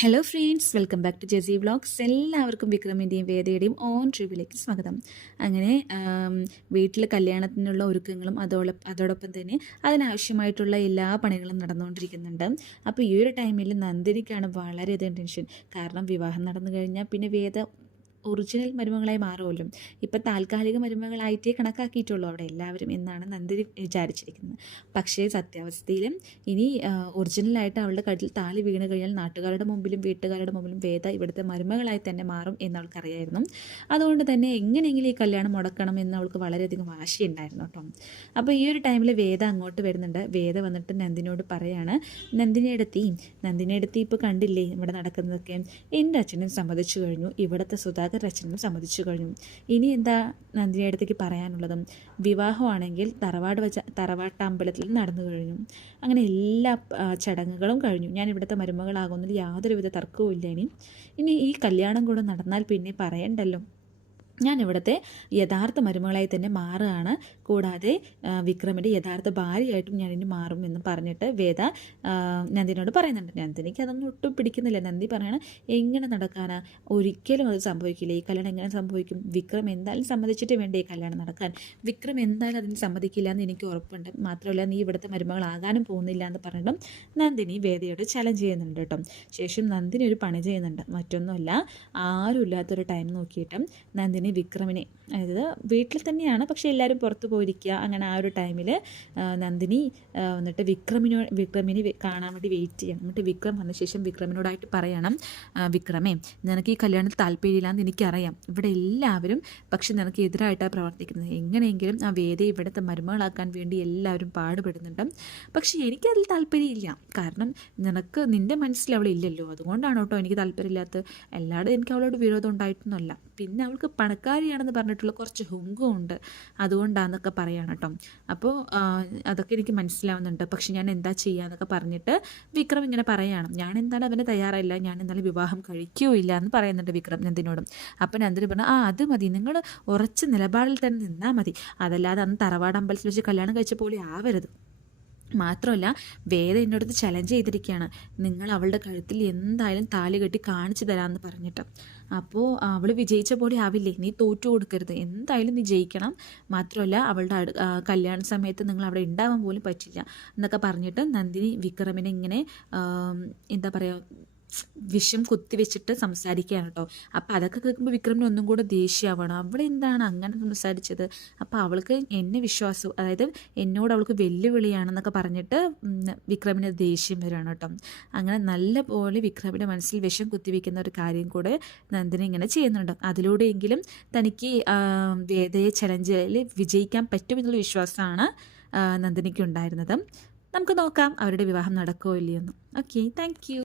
Hello friends, welcome back to JC vlogs. എല്ലാവർക്കും വിക്രമിൻ്റെയും വേദയുടെയും on ട്രിപ്പിലേക്ക് സ്വാഗതം. അങ്ങനെ വീട്ടിൽ കല്യാണത്തിനുള്ള ഒരുക്കങ്ങളും അതോടൊപ്പം തന്നെ അതിനാവശ്യമായിട്ടുള്ള എല്ലാ പണികളും നടന്നുകൊണ്ടിരിക്കുന്നുണ്ട്. അപ്പോൾ ഈ ഒരു ടൈമിൽ നന്ദിനിക്കാണ് വളരെയധികം ടെൻഷൻ. കാരണം വിവാഹം നടന്നു കഴിഞ്ഞാൽ പിന്നെ വേദ ഒറിജിനൽ മരുമകളായി മാറുമല്ലോ. ഇപ്പം താൽക്കാലിക മരുമകളായിട്ടേ കണക്കാക്കിയിട്ടുള്ളൂ അവിടെ എല്ലാവരും എന്നാണ് നന്ദിനി വിചാരിച്ചിരിക്കുന്നത്. പക്ഷേ സത്യാവസ്ഥയിലും ഇനി ഒറിജിനലായിട്ട് അവളുടെ കഴുത്തിൽ താലി വീണ് കഴിഞ്ഞാൽ നാട്ടുകാരുടെ മുമ്പിലും വീട്ടുകാരുടെ മുമ്പിലും വേദ ഇവിടുത്തെ മരുമകളായി തന്നെ മാറും എന്ന് അവൾക്കറിയായിരുന്നു. അതുകൊണ്ട് തന്നെ എങ്ങനെയെങ്കിലും ഈ കല്യാണം മുടക്കണം എന്ന് അവൾക്ക് വളരെയധികം വാശിയുണ്ടായിരുന്നു കേട്ടോ. അപ്പോൾ ഈ ഒരു ടൈമിൽ വേദ അങ്ങോട്ട് വരുന്നുണ്ട്. വേദ വന്നിട്ട് നന്ദിനിയോട് പറയാണ്, നന്ദിനിയെടുത്തി ഇപ്പോൾ കണ്ടില്ലേ ഇവിടെ നടക്കുന്നതൊക്കെ, എൻ്റെ അച്ഛനും സമ്മതിച്ചു കഴിഞ്ഞു, ഇവിടുത്തെ സുധാകർ അച്ഛനും സമ്മതിച്ചു കഴിഞ്ഞു. ഇനി എന്താ നന്ദിനിയടുത്തേക്ക് പറയാനുള്ളതും? വിവാഹമാണെങ്കിൽ തറവാട്ടമ്പലത്തിൽ നടന്നു കഴിഞ്ഞു. അങ്ങനെ എല്ലാ ചടങ്ങുകളും കഴിഞ്ഞു. ഞാൻ ഇവിടുത്തെ മരുമകളാകുന്നതിൽ യാതൊരുവിധ തർക്കവും ഇല്ല. ഇനി ഈ കല്യാണം കൂടെ നടന്നാൽ പിന്നെ പറയണ്ടല്ലോ. ഞാൻ ഇവിടുത്തെ യഥാർത്ഥ മരുമകളായി തന്നെ മാറുകയാണ്. കൂടാതെ വിക്രമിൻ്റെ യഥാർത്ഥ ഭാര്യയായിട്ടും ഞാൻ ഇനി മാറും എന്ന് പറഞ്ഞിട്ട് വേദ നന്ദിനോട് പറയുന്നുണ്ട്. നന്ദിനിക്ക് അതൊന്നും ഒട്ടും പിടിക്കുന്നില്ല. നന്ദി പറയണം, എങ്ങനെ നടക്കാനാ? ഒരിക്കലും അത് സംഭവിക്കില്ല. ഈ കല്യാണം എങ്ങനെ സംഭവിക്കും? വിക്രം എന്തായാലും സമ്മതിച്ചിട്ട് വേണ്ടേ ഈ കല്യാണം നടക്കാൻ. വിക്രം എന്തായാലും അതിന് സമ്മതിക്കില്ല എന്ന് എനിക്ക് ഉറപ്പുണ്ട്. മാത്രമല്ല നീ ഇവിടുത്തെ മരുമകളാകാനും പോകുന്നില്ല എന്ന് പറഞ്ഞിട്ടും നന്ദിനി വേദയോട് ചലഞ്ച് ചെയ്യുന്നുണ്ട് കേട്ടോ. ശേഷം നന്ദിനി ഒരു പണി ചെയ്യുന്നുണ്ട്. മറ്റൊന്നുമല്ല, ആരും ഇല്ലാത്തൊരു ടൈം നോക്കിയിട്ട് നന്ദിനി വിക്രമിനെ, അതായത് വീട്ടിൽ തന്നെയാണ് പക്ഷേ എല്ലാവരും പുറത്ത് പോയിരിക്കുക. അങ്ങനെ ആ ഒരു ടൈമിൽ നന്ദിനി വന്നിട്ട് വിക്രമിനെ കാണാൻ വേണ്ടി വെയിറ്റ് ചെയ്യണം. എന്നിട്ട് വിക്രം വന്ന ശേഷം വിക്രമിനോടായിട്ട് പറയണം, വിക്രമേ നിനക്ക് ഈ കല്യാണത്തിൽ താല്പര്യമില്ലാന്ന് എനിക്കറിയാം. ഇവിടെ എല്ലാവരും പക്ഷെ നിനക്ക് എതിരായിട്ടാണ് പ്രവർത്തിക്കുന്നത്. എങ്ങനെയെങ്കിലും ആ വേദയെ ഇവിടുത്തെ മരുമകളാക്കാൻ വേണ്ടി എല്ലാവരും പാടുപെടുന്നുണ്ട്. പക്ഷേ എനിക്കതിൽ താല്പര്യമില്ല. കാരണം നിൻ്റെ മനസ്സിൽ അവളില്ലല്ലോ. അതുകൊണ്ടാണ് കേട്ടോ എനിക്ക് താല്പര്യമില്ലാത്തത്. അല്ലാതെ എനിക്ക് അവളോട് വിരോധം ഉണ്ടായിട്ടൊന്നുമല്ല. പിന്നെ അവൾക്ക് പണക്കാരിയാണെന്ന് പറഞ്ഞിട്ടുള്ള കുറച്ച് ഹുങ്കും ഉണ്ട്, അതുകൊണ്ടാണെന്നൊക്കെ പറയാണ് കേട്ടോ. അപ്പോൾ അതൊക്കെ എനിക്ക് മനസ്സിലാവുന്നുണ്ട്. പക്ഷെ ഞാൻ എന്താ ചെയ്യാന്നൊക്കെ പറഞ്ഞിട്ട് വിക്രം ഇങ്ങനെ പറയാണ്. ഞാൻ എന്തായാലും അവന് തയ്യാറല്ല, ഞാൻ എന്തായാലും വിവാഹം കഴിക്കുകയില്ല എന്ന് പറയുന്നുണ്ട് വിക്രം നന്ദിനോടും. അപ്പം നന്ദിനി പറഞ്ഞു, അത് മതി, നിങ്ങൾ ഉറച്ച നിലപാടിൽ തന്നെ നിന്നാൽ മതി. അതല്ലാതെ അന്ന് തറവാടമ്പലത്തിൽ വെച്ച് കല്യാണം കഴിച്ച പോലെ ആവരുത്. മാത്രമല്ല വേദ എന്നോടത്ത് ചലഞ്ച് ചെയ്തിരിക്കുകയാണ്, നിങ്ങൾ അവളുടെ കഴുത്തിൽ എന്തായാലും താലി കെട്ടി കാണിച്ചു തരാമെന്ന് പറഞ്ഞിട്ട്. അപ്പോൾ അവൾ വിജയിച്ച പോലെ ആവില്ലേ, നീ തോറ്റു കൊടുക്കരുത്, എന്തായാലും നീ ജയിക്കണം. മാത്രമല്ല അവളുടെ കല്യാണ സമയത്ത് നിങ്ങൾ അവിടെ ഉണ്ടാവാൻ പോലും പറ്റില്ല എന്നൊക്കെ പറഞ്ഞിട്ട് നന്ദിനി വിക്രമിനെ ഇങ്ങനെ എന്താ പറയുക, വിഷം കുത്തിവെച്ചിട്ട് സംസാരിക്കുകയാണ് കേട്ടോ. അപ്പോൾ അതൊക്കെ കേൾക്കുമ്പോൾ വിക്രമിന് ഒന്നും കൂടെ ദേഷ്യമാവണം. അവളെന്താണ് അങ്ങനെ സംസാരിച്ചത്? അപ്പോൾ അവൾക്ക് എന്നെ വിശ്വാസം, അതായത് എന്നോട് അവൾക്ക് വെല്ലുവിളിയാണെന്നൊക്കെ പറഞ്ഞിട്ട് വിക്രമിന് ദേഷ്യം വരികയാണ് കേട്ടോ. അങ്ങനെ നല്ല പോലെ വിക്രമിൻ്റെ മനസ്സിൽ വിഷം കുത്തിവെക്കുന്ന ഒരു കാര്യം കൂടെ നന്ദിനി ഇങ്ങനെ ചെയ്യുന്നുണ്ട്. അതിലൂടെയെങ്കിലും തനിക്ക് വേദയെ ചലഞ്ചിൽ വിജയിക്കാൻ പറ്റുമെന്നുള്ള വിശ്വാസമാണ് നന്ദിനിക്ക് ഉണ്ടായിരുന്നത്. നമുക്ക് നോക്കാം അവരുടെ വിവാഹം നടക്കുമോ ഇല്ലയോ എന്ന്. Okay, thank you.